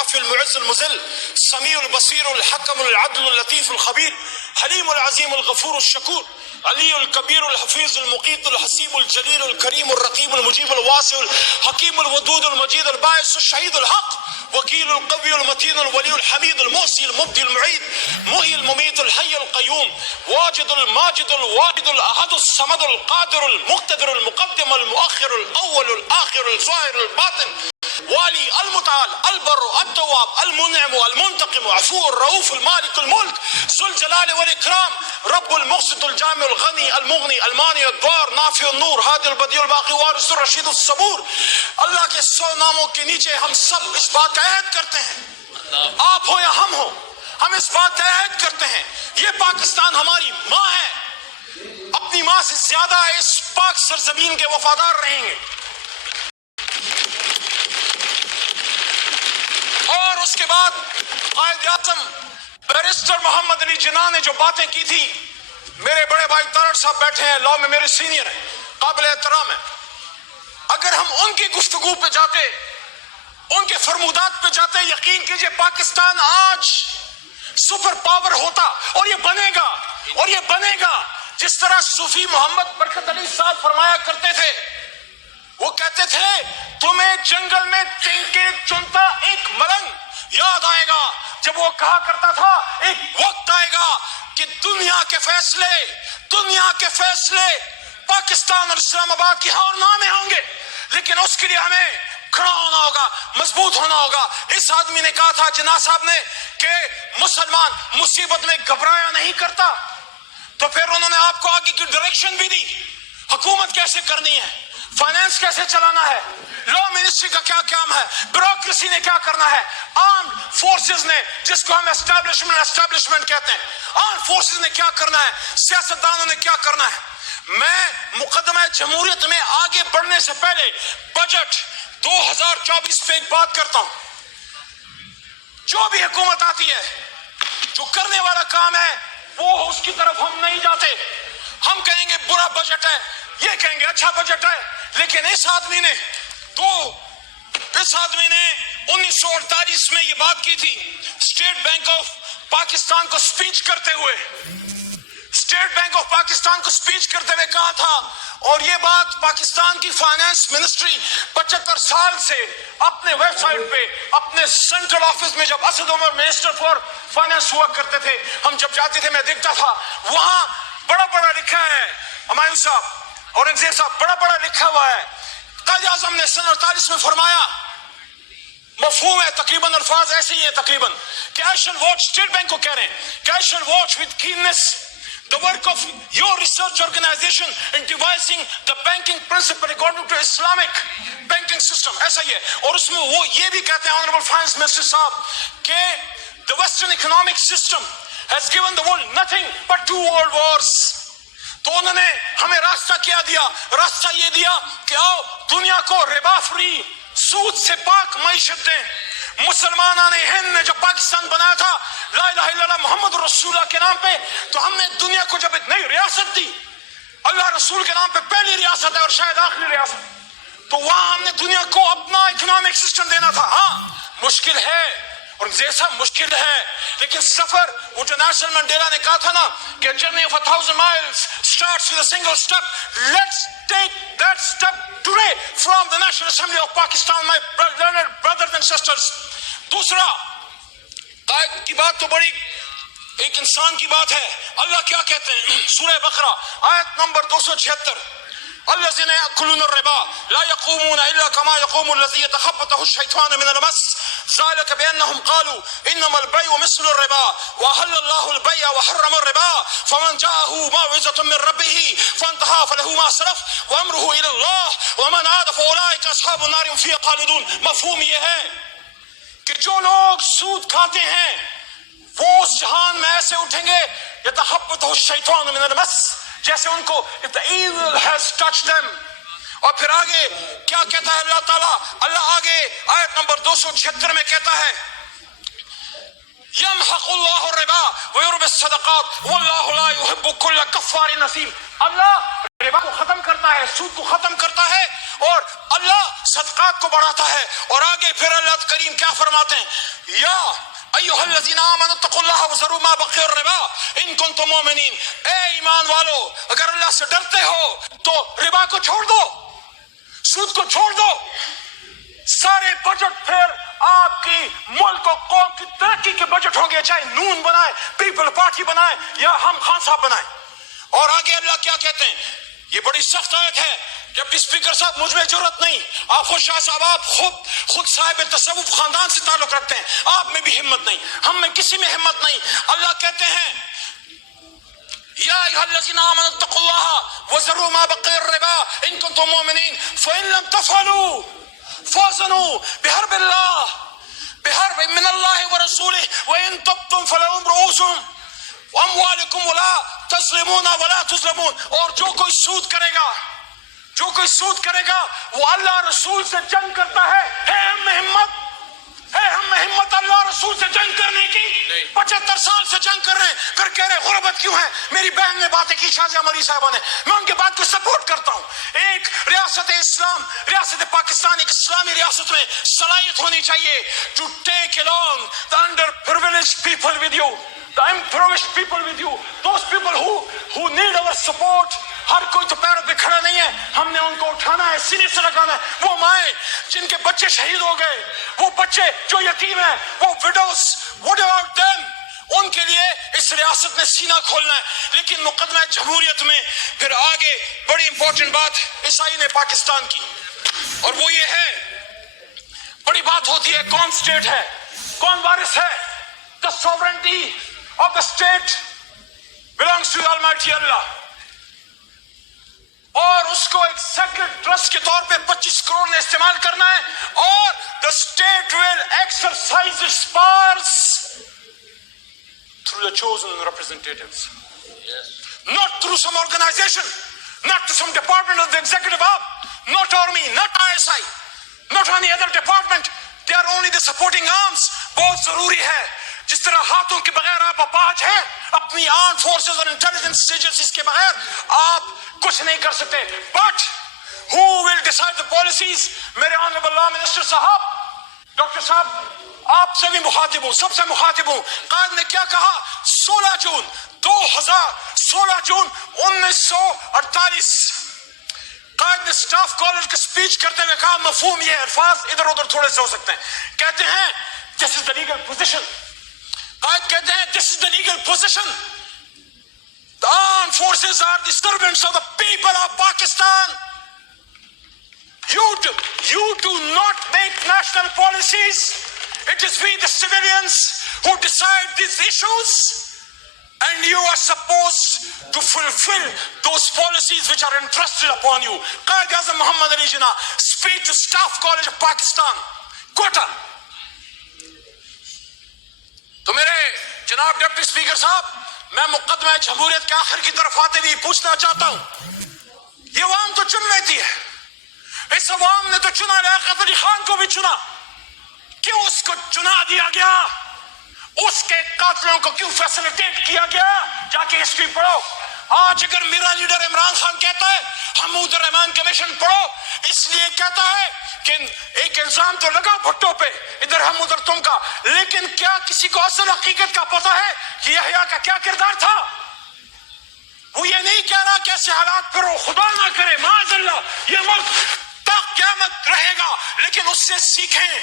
الرافع المعز المذل السميع البصير الحكم العدل اللطيف الخبير حليم العظيم الغفور الشكور علي الكبير الحفيظ المقيت الحسيب الجليل الكريم الرقيب المجيب الواسع الحكيم الودود المجيد الباعث الشهيد الحق وكيل القوي المتين الولي الحميد المحصي المبدي المعيد محيي المميت الحي القيوم واجد الماجد الواجد الاحد الصمد القادر المقتدر المقدم المؤخر الاول الاخر الظاهر الباطن والي المتعال البر التواب المنعم المنتقم عفو الرؤوف المالك الملك ذو الجلال والاكرام رب المقسط الجامع الغني المغني المانع الضار نافع النور هادي البديع الباقي وارث الرشید الصبور. اللہ کے 100 ناموں کے نیچے ہم سب اس بات کا عہد کرتے ہیں، آپ ہو یا ہم ہو، ہم اس بات کا عہد کرتے ہیں یہ پاکستان ہماری ماں ہے، اپنی ماں سے زیادہ اس پاک سرزمین کے وفادار رہیں گے. اور اس کے بعد قائد اعظم بیرسٹر محمد علی جناح نے جو باتیں کی تھی، میرے بڑے بھائی تارڑ صاحب بیٹھے ہیں، لاء میں میرے سینئر ہیں، قابل احترام ہیں، اگر ہم ان کی گفتگو پہ جاتے، ان کے فرمودات پہ جاتے، یقین کیجئے پاکستان آج سپر پاور ہوتا. اور یہ بنے گا جس طرح صوفی محمد برکت علی صاحب فرمایا کرتے تھے. وہ کہتے تھے تمہیں جنگل میں تنکے چنتا ایک ملنگ یاد آئے گا، جب وہ کہا کرتا تھا ایک وقت آئے گا کہ دنیا کے فیصلے پاکستان اور اسلام آباد کی ہار نامے ہوں گے، لیکن اس کے لیے ہمیں کھڑا ہونا ہوگا، مضبوط ہونا ہوگا. اس آدمی نے کہا تھا جناح صاحب نے کہ مسلمان مصیبت میں گھبرایا نہیں کرتا. تو پھر انہوں نے آپ کو آگے کی ڈائریکشن بھی دی، حکومت کیسے کرنی ہے، فائنانس کیسے چلانا ہے، لا منسٹری کا کیا کام ہے، بیوروکریسی نے کیا کرنا ہے، آرمڈ فورسز نے جس کو ہم اسٹیبلشمنٹ کہتے ہیں، آرمڈ فورسز نے کیا کرنا ہے، سیاستدانوں نے کیا کرنا ہے. میں مقدمہ جمہوریت میں آگے بڑھنے سے پہلے بجٹ 2024 پہ ایک بات کرتا ہوں. جو بھی حکومت آتی ہے، جو کرنے والا کام ہے وہ اس کی طرف ہم نہیں جاتے. ہم کہیں گے برا بجٹ ہے، یہ کہیں گے اچھا بجٹ ہے. لیکن اس آدمی نے 1948 میں یہ بات کی تھی اسٹیٹ بینک آف پاکستان کو سپیچ کرتے ہوئے کہا تھا. اور یہ بات پاکستان کی فائنانس منسٹری 75 سال سے اپنے ویب سائٹ پہ، اپنے سینٹرل آفس میں جب Asad Umar minister for finance ہوا کرتے تھے، ہم جب جاتے تھے میں دیکھتا تھا وہاں بڑا لکھا ہے، ہمایوں صاحب اورنگزیب صاحب بڑا لکھا ہوا ہے. قائد اعظم نے 48 میں فرمایا، مفہوم ہے تقریباً، الفاظ ایسے ہی ہیں تقریباً، کہ I shall watch، state bank کو کہہ رہے ہیں کہ I shall watch with keenness the work of your research organization in devising the banking principle according to Islamic banking system. ایسا ہی ہے. اور اس میں وہ یہ بھی کہتے ہیں Honorable Finance Minister صاحب کہ the Western economic system has given the world nothing but 2 world wars. تو انہوں نے ہمیں راستہ کیا دیا؟ راستہ یہ دیا کہ آؤ دنیا کو ربا فری، سود سے پاک معیشت دیں. مسلمانان ہند نے جب پاکستان بنایا تھا لا الہ الا اللہ محمد رسول اللہ کے نام پہ، تو ہم نے دنیا کو جب ایک نئی ریاست دی، اللہ رسول کے نام پہ پہلی ریاست ہے اور شاید آخری ریاست، تو وہاں ہم نے دنیا کو اپنا اکنامک سسٹم دینا تھا. ہاں مشکل ہے اور صاحب مشکل ہے، لیکن سفر، وہ جو نیلسن منڈیلا نے کہا تھا نا کہ journey of 1000 miles starts with a single step. Let's take that step today from the National Assembly of Pakistan, my learned brothers and sisters. دوسرا، قائد کی بات تو بڑی ایک انسان کی بات ہے. اللہ کیا کہتے ہیں؟ سورہ بقرہ آیت نمبر 276، الذين يأكلون الربا لا يقومون إلا كما يقوم الذي يتخبطه الشيطان من المس ذلك بأنهم قالوا إنما البيع مثل الربا وأحل الله البيع وحرم الربا فمن جاءه موعظة من ربه فانتهى فله ما سلف وأمره إلى الله ومن عاد فأولئك أصحاب النار هم فيها خالدون. مفہوم یہ ہے کہ جو لوگ سود کھاتے ہیں وہ اس جہان میں ایسے اٹھیں گے يتخبطه الشيطان من المس، جیسے ان کو if the evil has touched them. اور پھر آگے کیا کہتا ہے اللہ تعالیٰ؟ اللہ آگے آیت نمبر 276 میں کہتا ہے يمحق اللہ الربا ويربي الصدقات واللہ لا يحب كل كفار نثیم. اللہ ربا کو ختم کرتا ہے, سود کو ختم کرتا ہے, اور اللہ صدقات کو بڑھاتا ہے. اور آگے پھر اللہ کریم کیا فرماتے ہیں, یا ایھا الذین آمنوا اتقوا اللہ وذروا ما بقی الربا ان کنتم مؤمنین. اے ایمان والو, اگر اللہ سے ڈرتے ہو تو ربا کو چھوڑ دو, سود کو چھوڑ دو. سارے بجٹ پھر آپ کی ملک و قوم کی ترقی کے بجٹ ہوں گے, چاہے نون بنائے, پیپل پارٹی بنائے, یا ہم خان صاحب بنائے. اور آگے اللہ کیا کہتے ہیں, یہ بڑی سخت آیت ہے. ڈپٹی اسپیکر صاحب مجھ میں جرت نہیں, آپ خود شاہ صاحب آپ خود صاحب تصوف خاندان سے تعلق رکھتے ہیں, آپ میں بھی ہمت نہیں, ہم میں کسی میں ہمت نہیں. اللہ کہتے ہیں یا ایھا الذین آمنوا اتقوا اللہ وذروا ما بقی الربا ان کنتم مؤمنین فإن لم تفعلوا فاذنوا بحرب من اللہ ورسولہ وإن تبتم فلکم رؤوس اموالکم ولا تظلمون ولا تظلمون. اور جو کوئی سود کرے گا, جو کوئی سود کرے گا وہ اللہ رسول سے جنگ کرتا ہے. ہم میں ہمت ہے, ہم میں ہمت اللہ رسول سے جنگ کرنے کی. 75 سال سے جنگ کر رہے ہیں, پھر کہہ رہے غربت کیوں ہے. میری بہن نے باتیں کی, شازیہ مری صاحبہ نے, میں ان کے بات کو سپورٹ کرتا ہوں. ایک ریاست اسلام, ریاست پاکستان ایک اسلامی ریاست میں صلاحیت ہونی چاہیے to take along the underprivileged people with you, the impoverished people with you, those people who need our support. ہر کوئی تو پیروں پہ کھڑا نہیں ہے, ہم نے ان کو اٹھانا ہے, سینے سے لگانا ہے. وہ مائیں جن کے بچے شہید ہو گئے, وہ بچے جو یتیم ہیں, وہ وڈوز, what about them, ان کے لیے اس ریاست نے سینہ کھولنا ہے. لیکن مقدمہ جمہوریت میں پھر آگے بڑی امپورٹنٹ بات اس آئین پاکستان کی, اور وہ یہ ہے, بڑی بات ہوتی ہے کون اسٹیٹ ہے, کون وارث ہے. The sovereignty of the state belongs to Almighty Allah. اور اس کو ایک سیکرٹ ٹرسٹ کے طور پہ 25 کروڑ نے استعمال کرنا ہے, اور the state will exercise its powers through the chosen representatives, not through some organization, not to some department of the executive arm, not army, not ISI, not any other department. They are only the supporting arms. بہت ضروری ہے, جس طرح ہاتھوں کے بغیر آپ اپاہج ہیں, اپنی آرم فورسز اور انٹیلیجنس ایجنسیز کے بغیر آپ کچھ نہیں کر سکتے. But who will decide the policies? میرے آنریبل لا منسٹر صاحب, ڈاکٹر صاحب, آپ سے بھی مخاطب ہوں, سب سے مخاطب ہوں. قائد نے کیا کہا 16 جون 1948, قائد نے اسٹاف کالج کا اسپیچ کرتے ہوئے کہا, مفہوم یہ ہے, الفاظ ادھر ادھر تھوڑے سے ہو سکتے ہیں, کہتے ہیں this is the legal position. قائد کہتے ہیں this is the legal position. The armed forces are the servants of the people of Pakistan. You do not make national policies. It is we the civilians who decide these issues, and you are supposed to fulfill those policies which are entrusted upon you. Qaid Azam Muhammad Ali Jinnah, speech to Staff College of Pakistan, Quetta. تو میرے جناب deputy speaker صاحب, میں مقدمہ جمہوریت کے آخر کی طرف آتے ہوئے پوچھنا چاہتا ہوں, یہ عوام تو چن لیتی ہے, اس عوام نے تو چنا لیاقت علی خان کو بھی چنا, کیوں اس کو چنا دیا گیا, اس کے قاتلوں کو کیوں فیسلیٹیٹ کیا گیا؟ جا کے ہسٹری پڑھو. آج اگر میرا لیڈر عمران خان کہتا ہے حمود الرحمان کمیشن پڑھو, اس لیے کہتا ہے کہ ایک الزام تو لگا بھٹو پہ, ادھر ہم ادھر تم کا, لیکن کیا کسی کو اصل حقیقت کا پتہ ہے کہ یحییٰ کا کیا کردار تھا؟ وہ یہ نہیں کہہ رہا کہ ایسے حالات پھر خدا نہ کرے, معاذ اللہ, یہ ملک تا قیامت رہے گا, لیکن اس سے سیکھیں.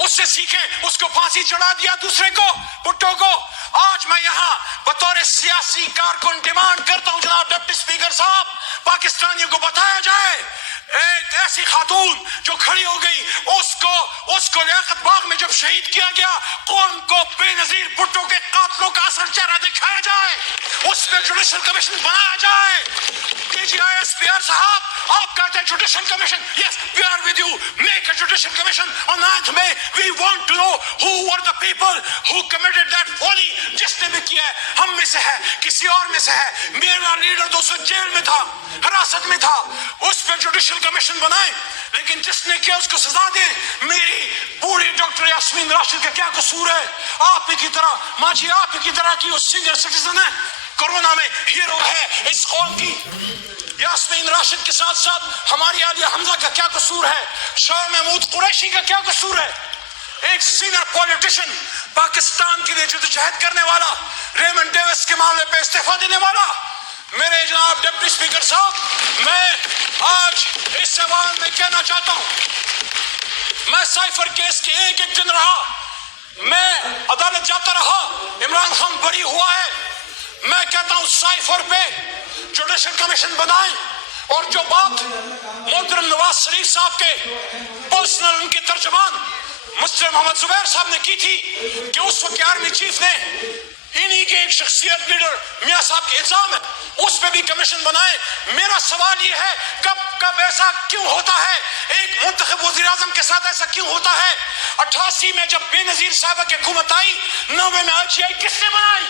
اس کو پھانسی چڑھا دیا دوسرے کو, بھٹو کو. آج میں یہاں بطور سیاسی کارکن ڈیمانڈ کرتا ہوں جناب ڈپٹی اسپیکر صاحب, پاکستانیوں کو بتایا جائے ایک ایسی خاتون جو کھڑی ہو گئی, اس کو لیاقت باغ میں جب شہید کیا گیا, قوم کو بے نظیر بھٹو کے قاتلوں کا اصل چہرہ دکھایا جائے, اس پہ جوڈیشل کمیشن بنایا جائے. DGISPR صاحب, آپ کہتے ہیں judicial commission, yes we are with you, make a judicial commission on 9th May. We want to know who were the people who committed that folly. جس نے بھی کیا ہے, ہم میں سے ہے, کسی اور میں سے ہے. میرا لیڈر 200 جیل میں تھا, حراست میں تھا, اس پہ جوڈیشل کمیشن بنائے, لیکن جس نے کیا اس کو سزا دے. میری بوڑھی ڈاکٹر یاسمین راشد کا کیا قصور ہے؟ آپ ہی کی طرح, ماں جی آپ ہی کی طرح کی وہ سینئر سٹیزن ہے, کورونا میں ہیرو ہے اس قوم کی. یاسمین راشد کے ساتھ ساتھ ہماری عالیہ حمزہ کا کیا قصور ہے؟ شاہ محمود قریشی کا کیا قصور ہے؟ ایک سینئر پولیٹیشن، پاکستان کے لیے جدوجہد کرنے والا، ریمنڈ ڈیوس کے معاملے پہ استعفیٰ دینے والا، میرے جناب ڈپٹی اسپیکر صاحب، میں آج اس سوال میں کہنا چاہتا ہوں، میں سائفر کیس کے ایک دن رہا، میں عدالت جاتا رہا، عمران خان بری ہوا ہے، میں کہتا ہوں سائفر پہ جوڈیشل کمیشن بنائیں، اور جو بات محترم نواز شریف صاحب کے پرسنل ان کے ترجمان مسٹر محمد زبیر صاحب نے کی تھی کہ اس وقت آرمی چیف نے انہی کے ایک شخصیت لیڈر میاں صاحب کے الزام ہے، اس پہ بھی کمیشن بنائیں۔ میرا سوال یہ ہے کب ایسا کیوں ہوتا ہے؟ ایک منتخب وزیر اعظم کے ساتھ ایسا کیوں ہوتا ہے؟ 88 میں جب بے نظیر صاحبہ کی حکومت آئی، 90 میں IGI کس نے بنائی؟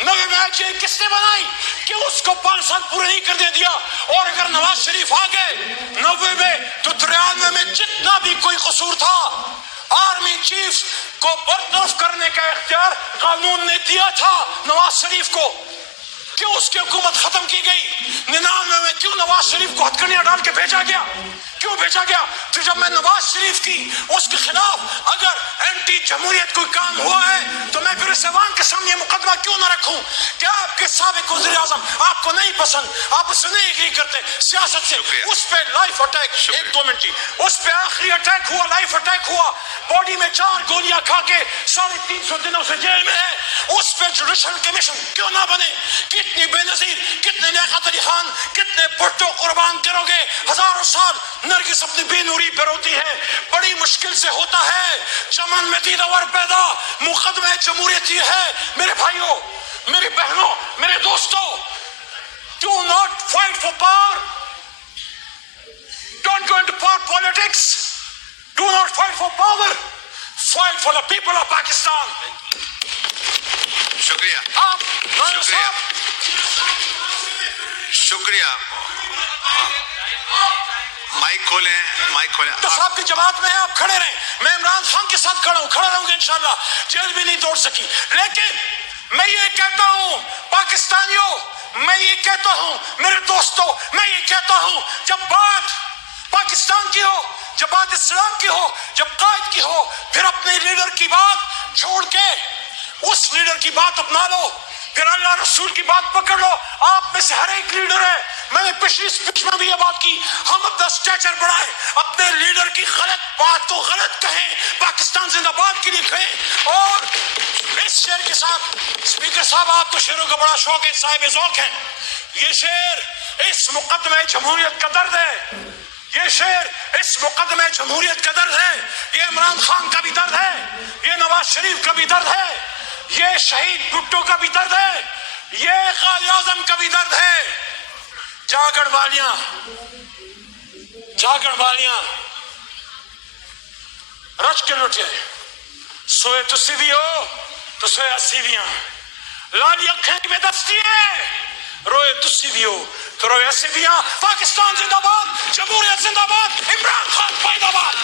90 میں IGI کس نے بنائی؟ کیوں اس کو 5 سال پورے نہیں کرنے دیا؟ اور اگر نواز شریف آ گئے 90 میں تو 93 میں جتنا بھی کوئی قصور تھا، آرمی چیف کو برطرف کرنے کا اختیار قانون نے دیا تھا نواز شریف کو، کیوں اس کی حکومت ختم کی گئی؟ 99 میں کیوں نواز شریف کو ہتھکڑیاں ڈال کے بھیجا گیا؟ کیوں بھیجا گیا؟ تو جب میں نواز شریف کی اس کے خلاف اگر اینٹی جمہوریت کوئی کام ہوا ہے تو میں پھر ایوان کے سامنے مقدمہ کیوں نہ رکھوں کہ آپ کے سابق وزیر اعظم آپ کو نہیں پسند، آپ اس سے نہیں ایگری کرتے سیاست سے، اس پہ لائف اٹیک، 1-2 منٹ جی، اس پہ آخری اٹیک ہوا، لائف اٹیک ہوا، باڈی میں 4 گولیاں کھا کے 350 دنوں سے جیل میں ہے، اس پہ جوڈیشل کمیشن کیوں نہ بنے؟ کتنی بے نظیر، کتنے لیاقت علی خان، کتنے بھٹو قربان کرو گے؟ ہزاروں سال نرگس اپنی بے نوری پہ روتی ہے، بڑی مشکل سے ہوتا ہے چمن میں دیدور پیدا، مقدمہ جمہوریت یہ ہے۔ میرے بھائیوں، میری بہنوں، میرے دوستوں، do not fight for power, don't go into power politics, do not fight for power, fight for the people of Pakistan۔ شکریہ، آپ شکریہ، مائک کھولیں۔ تو صاحب کی جماعت میں آپ کھڑے رہیں، میں عمران خان کے ساتھ کھڑا ہوں، کھڑا رہوں گا انشاءاللہ، جیل بھی نہیں توڑ سکی۔ لیکن میں یہ کہتا ہوں پاکستانیوں، میں یہ کہتا ہوں میرے دوستوں، میں یہ کہتا ہوں جب بات پاکستان کی ہو، جب بات اسلام کی ہو، جب قائد کی ہو، پھر اپنے لیڈر کی بات چھوڑ کے اس لیڈر کی بات اپنا لو، پھر اللہ رسول کی بات پکڑ لو۔ آپ میں سے ہر ایک لیڈر ہے، میں نے پچھلی اسپیچ میں بھی یہ بات کی، ہم اپنا اسٹیچر بڑھائیں، اپنے لیڈر کی غلط بات کو غلط کہیں، پاکستان زندہ باد کی لکھیں۔ اور اس شعر کے ساتھ اسپیکر صاحب، آپ کو شعروں کا بڑا شوق ہے، صاحب ذوق ہیں، یہ شعر اس مقدمہ جمہوریت کا درد ہے، یہ شعر اس مقدمہ جمہوریت کا درد ہے، یہ عمران خان کا بھی درد ہے، یہ نواز شریف کا بھی درد ہے، یہ شہید بھٹو کا بھی درد ہے، یہ قائد اعظم کا بھی درد ہے۔ جاگڑ والیاں رچ کے لٹے، سوئے تسی بھی ہو تو سوئے اسی بھی ہیں، لالی اکھیں کی بے دستی ہے، روئے تسی بھی ہو تو روئے اسی بھی ہیں۔ پاکستان زندہ باد، جمہوریت زندہ باد، عمران خان پائیدہ باد۔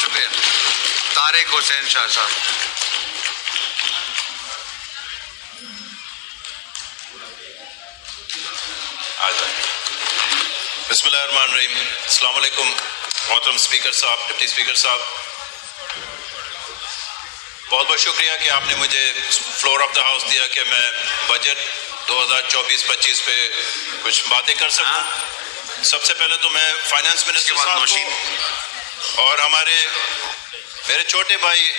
شکریہ۔ طارق حسین شاہ صاحب۔ بسم اللہ الرحمن الرحیم۔ السلام علیکم محترم اسپیکر صاحب، ڈپٹی اسپیکر صاحب، بہت بہت شکریہ کہ آپ نے مجھے فلور آف دا ہاؤس دیا کہ میں بجٹ 2024-25 پہ کچھ باتیں کر سکوں۔ سب سے پہلے تو میں فائنانس منسٹر صاحب کو اور میرے چھوٹے بھائی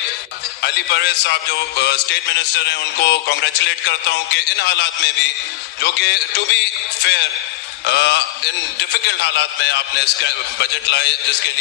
علی پرویز صاحب جو اسٹیٹ منسٹر ہیں ان کو کنگریچولیٹ کرتا ہوں کہ ان حالات میں بھی، جو کہ to be fair in difficult حالات میں آپ نے اس کا بجٹ لائے، جس کے لیے